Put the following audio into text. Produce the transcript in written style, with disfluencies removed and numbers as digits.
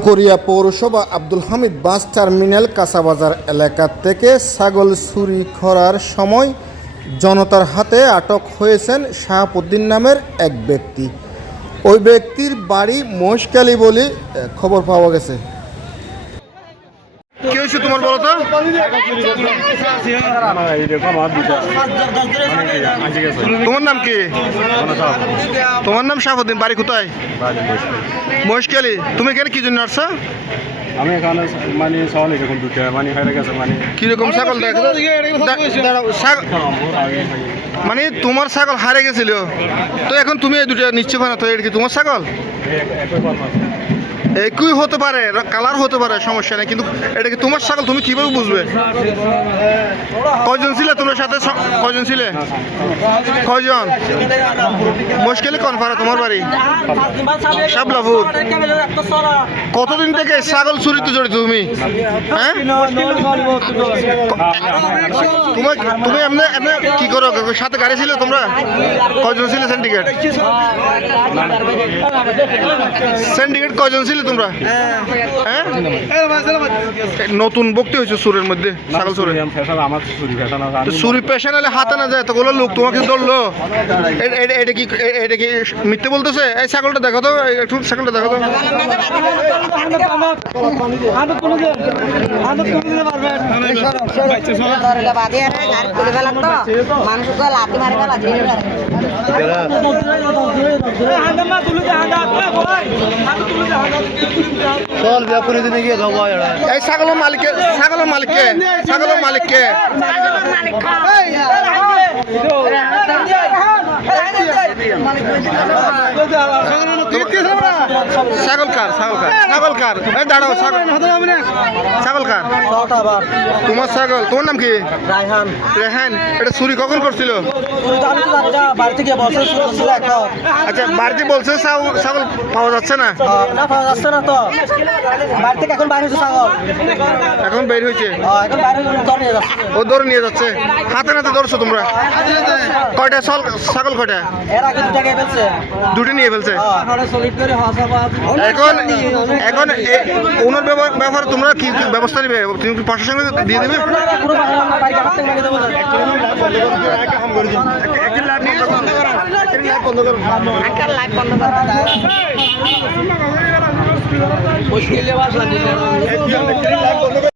আটকরিয়া পৌরসভা Abdul Hamid bus terminal কাঁচাবাজার এলাকা থেকে ছাগল চুরি করার সময় জনতার হাতে আটক হয়েছেন শাহাবুদ্দিন নামের এক ব্যক্তি। ওই ব্যক্তির বাড়ি মহেশখালী বলে খবর পাওয়া গেছে। কি হয়েছে তোমার বলো তো? তোমার নাম কি? তোমার নাম শাহাবুদ্দিন, বাড়ি কোথায়? মহেশখালী। তুমি এখানে কি জন্য আসছো? আমি এখানে মানে ছাগল এরকম দুটো মানে হয়ে গেছে মানে কিরকম ছাগল দেখো? মানে তোমার ছাগল হারিয়ে গেছিল, তো এখন তুমি এই দুটো নিচ্ছ না, তো এটা কি তোমার ছাগল? একই হতে পারে, কালার হতে পারে, সমস্যা নেই, কিন্তু এটা কি তোমার ছাগল তুমি কিভাবে বুঝবে? কয়জন ছিলে তোমার সাথে? কয়জন ছিলে? কয়জন? মুশকিলে কোন পারে তোমার বাড়ি? শাবলাপুর। কতদিন থেকে ছাগল চুরিতে জড়িত তুমি? হ্যাঁ, তুমি এমনি এমনি কি করো? সাথে গাড়ি ছিল তোমরা? কয়জন ছিলে? সিন্ডিকেট সিন্ডিকেট কয়জন ছিল তোমরা? হ্যাঁ, নতুন ভক্তি হয়েছে সুরের মধ্যে, ছাগল চুরি। চুরি পেশা নাহলে হাতে না যায়, এতগুলো লোক তোমাকে ধরলো, এটা কি মিথ্যে বলতেছে? এই ছাগলটা দেখো তো, একটু ছাগলটা দেখো তো। এই ছাগলের মালিককে, ছাগলের মালিককে, ছাগলের মালিককে ছাগল কার? ছাগল কার? এই দাঁড়াও, ছাগল কার? তোমার ছাগল। তোমার নাম কি? রেহান। এটা চুরি কখন করছিল? আচ্ছা, বাড়িতে বলছে ছাগল পাওয়া যাচ্ছে না? এখন বের হয়েছে, ও ধরে নিয়ে যাচ্ছে। হাতে নাতে ধরছো তোমরা? কয়টা ছাগল? কয়টা? দুটো নিয়ে ফেলছে। এখন এখন ওনার ব্যাপারে তোমরা কি ব্যবস্থা নেবে? তুমি কি প্রশাসনে দিয়ে দেবে? বন্ধ করো।